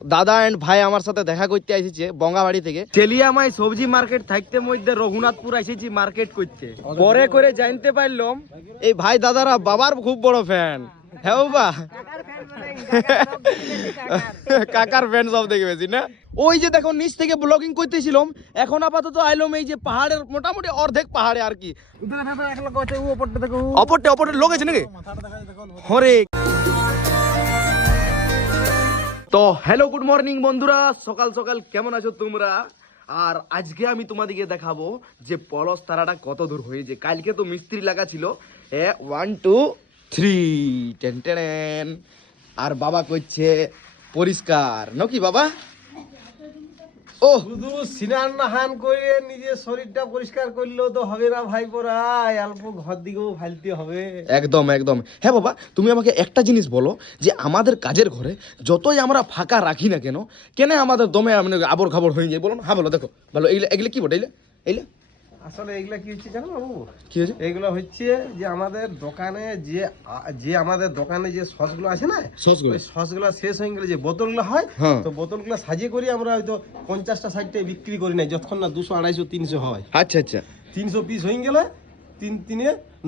দাদা এন্ড ভাই আমার সাথে দেখা করতে এসেছে বঙ্গাবাড়ি থেকে। চেলিয়ামাই সবজি মার্কেট থাকতে মধ্যে রঘুনাথপুর এসেছি মার্কেট করতে। পরে করে জানতে পারলাম এই ভাই দাদারা বাবার খুব বড় ফ্যান। হ্যাঁ বাবা, কাকার ফ্যান সব থেকে বেশি না। ওই যে দেখো নিচ থেকে ব্লগিং করতেছিলাম, এখন আপাতত আইলাম এই যে পাহাড়ের মোটামুটি অর্ধেক পাহাড়ে আর কি। অপরটা লোক আছে নাকি? হরে তো হ্যালো গুড মর্নিং বন্ধুরা, সকাল সকাল কেমন আছো তোমরা? আর আজকে আমি তোমাদেরকে দেখাবো যে পলস তারাটা কত দূর হয়েছে। কালকে তো মিস্ত্রি লাগা ছিল 1 2 3 টেন টেন, আর বাবা করছে পরিষ্কার নাকি বাবা? ও শুধু স্নান নাহান করে নিজের শরীরটা পরিষ্কার করলেও তো হবে না ভাই, পড়াই অল্প ঘর দিকেও ফালতে হবে। একদম একদম। হ্যাঁ বাবা, তুমি আমাকে একটা জিনিস বলো যে আমাদের কাজের ঘরে যতই আমরা ফাঁকা রাখি না কেন, কেন আমাদের দমে আবর খাবর হয়ে যায় বলো না? হ্যাঁ বলো, দেখো বলো এগুলো কি বটে? এইলে আসলে এগুলা কি হচ্ছে জানো বাবু? কি হয়েছে? এগুলো হচ্ছে যে আমাদের দোকানে যে আমাদের দোকানে যে সসগুলো আছে না, সসগুলো? ওই সসগুলো শেষ হয়ে গেলে যে বোতলগুলো হয়, হ্যাঁ। তো বোতলগুলো সাজিয়ে করি আমরা হয়তো 50টা 60টা বিক্রি করি না, যতক্ষণ না 200 250 300 হয়। আচ্ছা আচ্ছা। 300 পিস হয়ে গেলে 3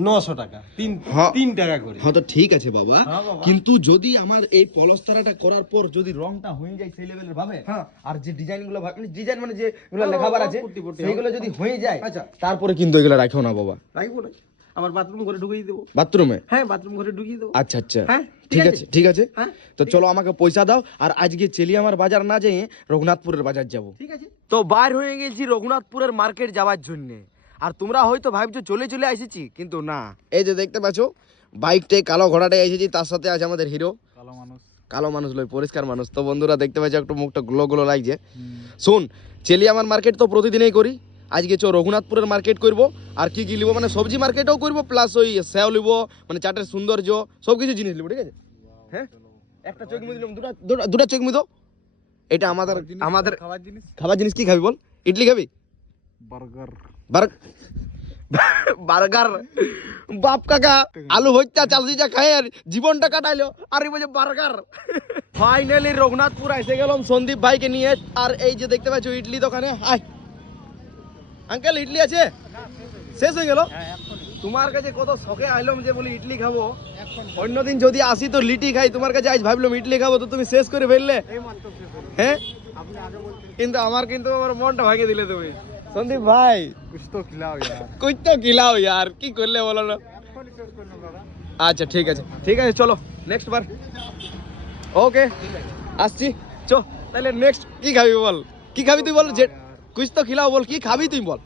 900 টাকা, 3 টাকা করে। হ্যাঁ তো ঠিক আছে বাবা, হ্যাঁ বাবা। কিন্তু যদি আমার এই পলস্তারাটা করার পর যদি রংটা হয়ে যায় সেই লেভেলের ভাবে, হ্যাঁ। আর যে ডিজাইনগুলো ডিজাইন মানে যেগুলো লেখাবার আছে পুটি সেইগুলো যদি হয়ে যায়, আচ্ছা। তারপরে কিন্তু এগুলো রাখো না বাবা। রাখবো না, আমার বাথরুম ঘরে ঢুকিয়ে দেবো। বাথরুমে? হ্যাঁ, বাথরুম ঘরে ঢুকিয়ে দেবো। আচ্ছা আচ্ছা, হ্যাঁ, ঠিক আছে ঠিক আছে। হ্যাঁ, তো চলো আমাকে পয়সা দাও, আর আজকে চেলিয়ামার বাজার না যেয়ে রঘুনাথপুরের বাজার যাব। ঠিক আছে। তো বাইর হয়ে গেছি রঘুনাথপুরের মার্কেট যাওয়ার জন্য। আর তোমরা হয়তো ভাবছো চলে আসেছি, কিন্তু না। এই যে দেখতে পাচ্ছ বাইকটাই কালো ঘোড়াটাই এসেছি, তার সাথে আছে আমাদের হিরো। কালো মানুষ লয়, পরিষ্কার মানুষ। তো বন্ধুরা দেখতে পাচ্ছ একটু মুখটা গ্লো গ্লো লাগছে। শুন, চেলিয়ামার মার্কেট তো প্রতিদিনই করি, আজকে রঘুনাথপুরের মার্কেট করব। আর কি কি লিব মানে সবজি মার্কেটও করব, প্লাস ওই সেও লিব, মানে চাটের সৌন্দর্য সব কিছু জিনিস লিব, ঠিক আছে? হ্যাঁ, একটা চোখ মুদি দিলাম, দুটা চোখ মুদো। এটা আমাদের খাবার জিনিস। কি খাবি বল? ইডলি খাবি? বার্গার? বাপ কাকা আলু ভর্তা চালসি যা খায় আর জীবনটা কাটাইলো, আর বলছে বার্গার। ফাইনালি রঘুনাথপুর এসে গেলাম সন্দীপ ভাইকে নিয়ে। আর এই যে দেখতে পাচ্ছ ইডলি দোকানে। আয় আঙ্কেল, ইডলি আছে? শেষ হয়ে গেল? তোমার কাছে কত শখে আইলাম যে বলি ইডলি খাবো। অন্যদিন যদি আসি তো লিটি খাই, তোমার কাছে আজ ভাবলাম ইডলি খাবো, তো তুমি শেষ করে ফেললে। হ্যাঁ, কিন্তু আমার মনটা ভাঙিয়ে দিলে তুমি সন্দীপ ভাই। কুছ তো খিলাও यार, কি করলে বলো না? আচ্ছা ঠিক আছে ঠিক আছে, চলো নেক্সট বার। ওকে, আসছি। চো তাহলে নেক্সট কি খাবি বল? কি খাবি তুই বল? যে কুছ তো খিলাও বল, কি খাবি তুই বল?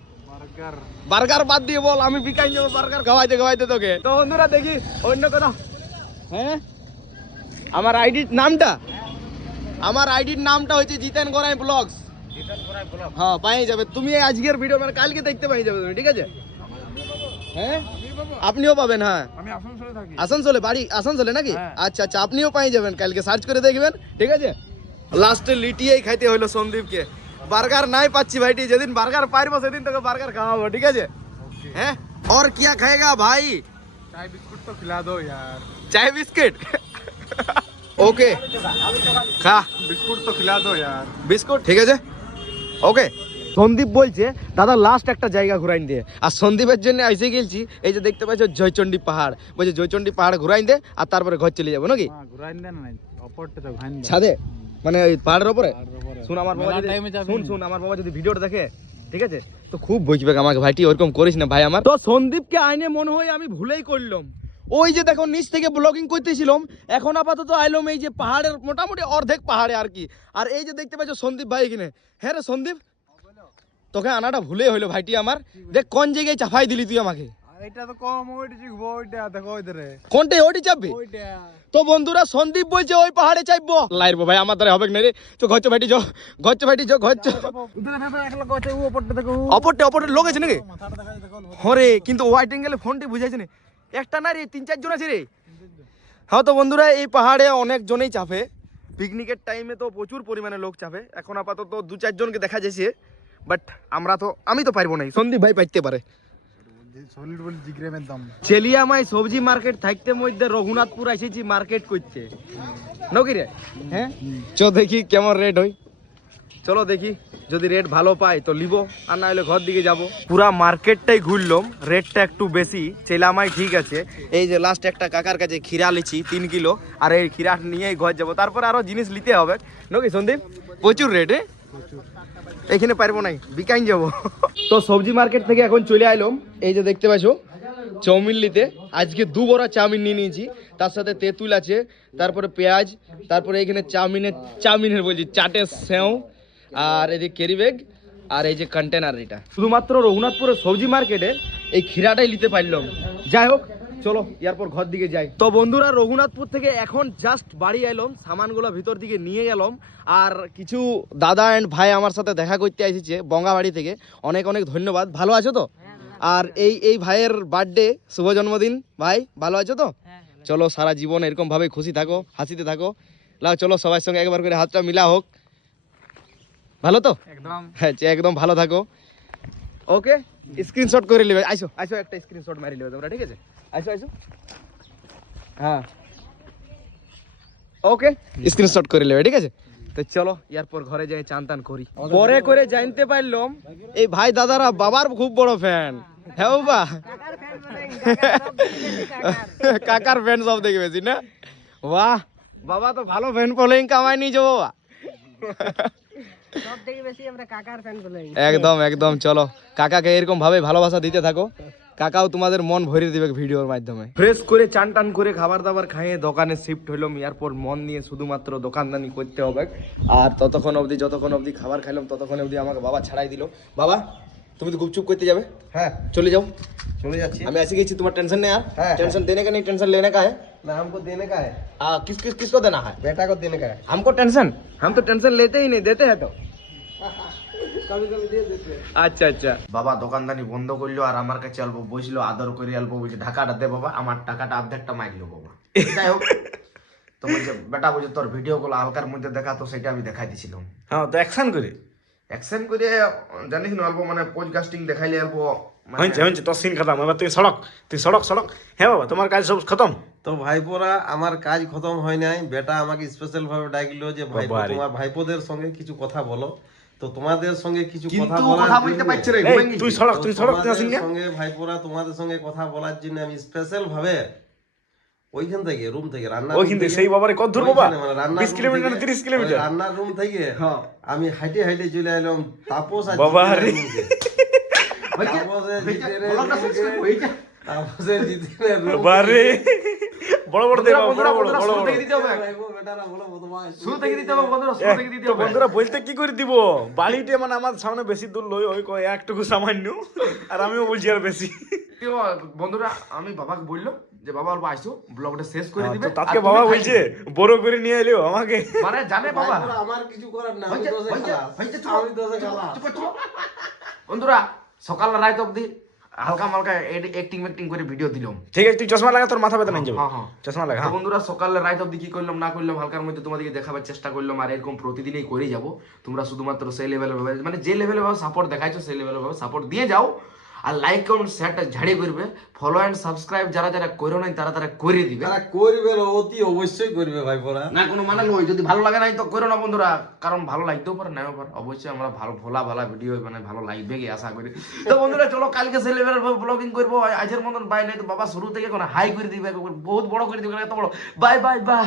বার্গার বাদ দিয়ে বল, আমি বিকাই যাবো বার্গার খাওয়াইতে তোকে। তো বন্ধুরা দেখি অন্য কথা। হ্যাঁ, আমার আইডির নামটা হচ্ছে জিতেন গড়াই ব্লগস। হ্যাঁ, পাই যাবে তুমি আজকের ভিডিও, মানে কালকে দেখতে পাই যাবে তুমি, ঠিক আছে? হ্যাঁ, আপনিও পাবেন। হ্যাঁ, আমি আসানসোলে বাড়ি, আসানসোলে নাকি? আচ্ছা আচ্ছা, আপনিও পাই যাবেন, কালকে সার্চ করে দেখবেন, ঠিক আছে? লাস্টে লিটিয়েই খাইতে হইলো সন্দীপকে। বার্গার নাই পাচ্ছি ভাইটি, যেদিন বার্গার পাইবো সেদিন তোকে বার্গার খাওয়াবো, ঠিক আছে? হ্যাঁ, और क्या खाएगा भाई? चाय बिस्कुट तो खिला दो यार। चाय बिस्किट? ओके, खा बिस्कुट तो खिला दो यार। বিস্কুট, ঠিক আছে ওকে। সন্দীপ বলছে দাদা লাস্ট একটা জায়গা ঘুরাইন দে, আর সন্দীপের জন্য এসে গেছি এই যে দেখতে পাচ্ছ জয়চন্ডী পাহাড়। বলছে জয়চন্ডী পাহাড় ঘুরাইন দে, আর তারপরে ঘর চলে যাবো নাকি? ঘুরাইন দেন না, অপরটা তো ঘাইন দে ছাদে, মানে ওই পাহাড়ের উপরে। শুন আমার বাবা যদি শুন আমার বাবা যদি ভিডিওটা দেখে, ঠিক আছে, তো খুব বকবে আমাকে, ভাইটি ওরকম করিস না ভাই আমার। তো সন্দীপকে আইনে মনে হয় আমি ভুলেই করলাম। ওই যে দেখো নিচ থেকে ব্লগিং করতেছিলাম, এখন আপাতত আইলাম এই যে পাহাড়ের মোটামুটি অর্ধেক পাহাড়ে আর কি। আর এই যে দেখতে পাচ্ছ সন্দীপ ভাই এখানে। হ্যাঁ রে সন্দীপ, তোকে আনাটা ভুলে হইলো ভাইটি আমার। দেখ কোন জায়গায় চাপাই দিলি তুই আমাকে। এটা তো কম, ওইটা জিগবো, ওইটা দেখো ওইধারে। কোনটা? ওইটি চাপবি? ওইটা। তো বন্ধুরা সন্দীপ বলছে ওই পাহাড়ে চাপবো। লাইরবো ভাই, আমার দ্বারা হবে না রে। তো ঘরছ ভাইটি যো, ঘরছ ভাইটি যো, ঘরছ। উধরে দেখো একলা কইছে উপরটা দেখো। অপরটা লোক আছে নাকি? মাথাটা দেখা দেখো। হরে, কিন্তু ওয়াইড অ্যাঙ্গেলে ফোনটি বুঝাইছে না, একটা না রে 3-4 জন আছে রে। হ্যাঁ তো বন্ধুরা এই পাহাড়ে অনেক জনেই চাপে, পিকনিকের টাইমে তো প্রচুর পরিমাণে লোক চাপে। এখন আপাতত 2-4 জনকে দেখা যাচ্ছে, বাট আমি তো পারবো না, সন্দীপ ভাই পাইতে পারে। সলিড বলি জিগ্রামের দাম চেলিয়ামাই সবজি মার্কেট থাকতে মধ্যে রঘুনাথপুর এসেছি মার্কেট করতে নাকি রে? হ্যাঁ চো দেখি কেমন রেট হয়, চলো দেখি যদি রেট ভালো পাই তো লিবো, আর না হলে ঘর দিকে যাব। পুরা মার্কেটটাই ঘুরলাম, রেটটা একটু বেশি, চেলামাই ঠিক আছে। এই যে লাস্ট একটা কাকার কাছে খিরা লিছি 3 কিলো, আর এই খিরা নিয়েই ঘর যাবো, তারপর আরো জিনিস নিতে হবে নাকি সন্দীপ? প্রচুর রেট এখানে পারবো নাই, বিকাইন যাবো। তো সবজি মার্কেট থেকে এখন চলে আইলাম, এই যে দেখতে পাচ্ছ চাউমিন নিতে। আজকে 2 বড়া চাউমিন নিয়ে নিয়েছি, তার সাথে তেঁতুল আছে, তারপরে পেঁয়াজ, তারপরে এখানে চাউমিনের বলছি চাটের সেও, আর এই যে ক্যারি ব্যাগ, আর এই যে কন্টেনার। এটা শুধুমাত্র রঘুনাথপুরের সবজি মার্কেটে এই খিরাটাই নিতে পারলাম। যাই হোক চলো এরপর ঘর দিকে যাই। তো বন্ধুরা রঘুনাথপুর থেকে এখন জাস্ট বাড়ি এলাম, সামানগুলো ভিতর দিকে নিয়ে গেলাম, আর কিছু দাদা অ্যান্ড ভাই আমার সাথে দেখা করতে এসেছে বঙ্গাবাড়ি থেকে, অনেক অনেক ধন্যবাদ। ভালো আছো তো? আর এই ভাইয়ের বার্থডে, শুভ জন্মদিন ভাই, ভালো আছো তো? চলো সারা জীবন এরকম ভাবে খুশি থাকো, হাসিতে থাকো। লাও চলো সবার সঙ্গে একবার করে হাতটা মিলা হোক, ভালো তো? একদম হ্যাঁ একদম ভালো থাকো। ওকে স্ক্রিনশট করে নেবে, আইসো আইসো একটা স্ক্রিনশট মারি নেবে তোমরা, ঠিক আছে? আইসো আইসো, হ্যাঁ ওকে স্ক্রিনশট করে নেবে, ঠিক আছে? তো চলো এরপর ঘরে যাই চান টান করি। পরে করে জানতে পারলাম এই ভাই দাদারা বাবার খুব বড় ফ্যান। হ্যাঁ বাবা, কাকার ফ্যান সব থেকে বেশি না? বাহ বাবা তো ভালো ফ্যান ফলোয়িং কামাই নিয়েছো বাবা। সব থেকে বেশি আমরা কাকার ফ্যান বলি। একদম একদম, চলো কাকাকে এরকম ভাবে ভালোবাসা দিতে থাকো, কাকাও তোমাদের মন ভরিয়ে দিবে ভিডিওর মাধ্যমে। ফ্রেশ করে চান টান করে খাবার দাবার খাইয়ে দোকানে শিফট হইলাম, এরপর মন নিয়ে শুধুমাত্র দোকানদানি করতে হবে। আর যতক্ষণ অবধি খাবার খাইলাম ততক্ষণ অবধি আমাকে বাবা ছাড়াই দিল। বাবা তুমি তো গুপচুপ করতে যাবে? হ্যাঁ চলে যাও, चले যাচ্ছি। আমি এসে গেছি, তোমার টেंशन नहीं यार। हाँ, टेंशन देने का नहीं, टेंशन लेने का है। ना हमको देने का है, किसको देना है? बेटा को देने का है। हमको टेंशन, हम तो टेंशन लेते ही नहीं, देते हैं तो। कभी कभी दे देते हैं। আচ্ছা আচ্ছা। বাবা দোকানদানি বন্ধ করলো, আর আমার কাছে অল্প বসলো, আদর করে অল্প বলছে ঢাকাটা দে বাবা, আমার টাকাটা অর্ধেকটা মারলো বাবা। যাই হোক তো বলছে বেটা বলছে তোর ভিডিও গুলো হালকার মধ্যে দেখা, তো সেটা আমি দেখাই দিছিলাম। হ্যাঁ তো অ্যাকশন করে অ্যাকশন করে জানিস না অল্প মানে পডকাস্টিং দেখাইলে অল্প হয়েছে হয়েছে তোর সিন খতম, এবার তুই সড়ক সড়ক। হ্যাঁ বাবা তোমার কাজ সব খতম। তো ভাইপোরা আমার কাজ খতম হয় নাই, বেটা আমাকে স্পেশাল ভাবে ডাকলো যে ভাইপো বাবারে। তোমার ভাইপোদের সঙ্গে কিছু কথা বলো। তো তোমাদের সঙ্গে কিছু কথা কিন্তু বলার কথা বলতে জন্য- পারছে রে, এই, ঘুমাঙ্গি। তুই সড়ক তো তুই তোমাদের আসিন না। সঙ্গে ভাইপোরা তোমাদের সঙ্গে কথা বলার জন্য আমি স্পেশাল ভাবে ওইখান থেকে রুম থেকে রান্নার ওইখান থেকে সেই বাবারে কত দূর বাবা? 20 কিলোমিটার না 30 কিলোমিটার? রান্নার রুম থেকে হ্যাঁ। আমি হাইটে হাইটে চলে এলাম তাপস আর বাবা জিতেনের রে। রুমকে। হয়েছে, তাপসের হয়েছে, জিতেনের বলাটা শেষ করে, রুমকে- হয়েছে। তাপসের জিতেনের রুমকে- বাবারে বড় বড় দেবা, বন্ধুরা, বড় বড় বন্ধুরা, বড় শুরু বড়। থেকে দিতে হবে। ভাইপো বেটারা বলো বদমাশ। শুরু থেকে দিতে হবে বন্ধুরা, শুরু থেকে দিতে তো হবে। বন্ধুরা বলতে কি করে দিব, বাড়িতে মানে আমার সামনে বেশি দূর লই, ওই কয় একটুকু সামান্য, আর আমিও বলছি আর বেশি। তো বন্ধুরা আমি বাবাকে বললো যে বাবা অল্প আইসো, ব্লগটা শেষ করে দিবে। তো তাকে আর তুমি বাবা খাইবে। বলছে বড় করে নিয়ে এলো আমাকে। মানে জানে বাবা ভাইপোরা আমার কিছু করার না, আমি হয়েছে, দোষে হয়েছে, খালাস। হয়েছে, আমি দোষে খালাস। চুপ কর, চুপ কর। বন্ধুরা সকাল রাত অবধি হালকা মালকা অ্যাক্টিং ম্যাক্টিং করে ভিডিও দিলাম। ঠিক আছে তুই চশমা লাগা, তোর মাথা ব্যথা নাই যাবে। হ্যাঁ, হ্যাঁ। চশমা লাগা। তো বন্ধুরা সকালে রাত অবধি কি করলাম না করলাম হালকার মধ্যে তোমাদেরকে দেখাবার চেষ্টা করলাম, আর এরকম প্রতিদিনই করে যাব। তোমরা শুধুমাত্র সেই লেভেলে ভাবে মানে যে লেভেলে ভাবে সাপোর্ট দেখাইছো সেই লেভেলে ভাবে সাপোর্ট দিয়ে যাও, আর লাইক কমেন্ট শেয়ারটা ঝাড়িয়ে করবে, ফলো এন্ড সাবস্ক্রাইব যারা যারা করো নাই তারা তারা করে দিবে। তারা করবে, অতি অবশ্যই করবে ভাইপোরা। না কোনো মানে নয়, যদি ভালো লাগে নাই তো করো না বন্ধুরা, কারণ ভালো লাগতেও পারে নাও পারে। অবশ্যই আমরা ভালো ভালো ভিডিও মানে ভালো লাগবে কি আশা করি। তো বন্ধুরা চলো কালকে সেই লেভেলের ব্লগিং করবো, আজের মতন বাই, নাই তো বাবা শুরু থেকে কোনো হাই করে দিবে, বহুত বড় করে দিবে, এত বড়। Bye bye bye.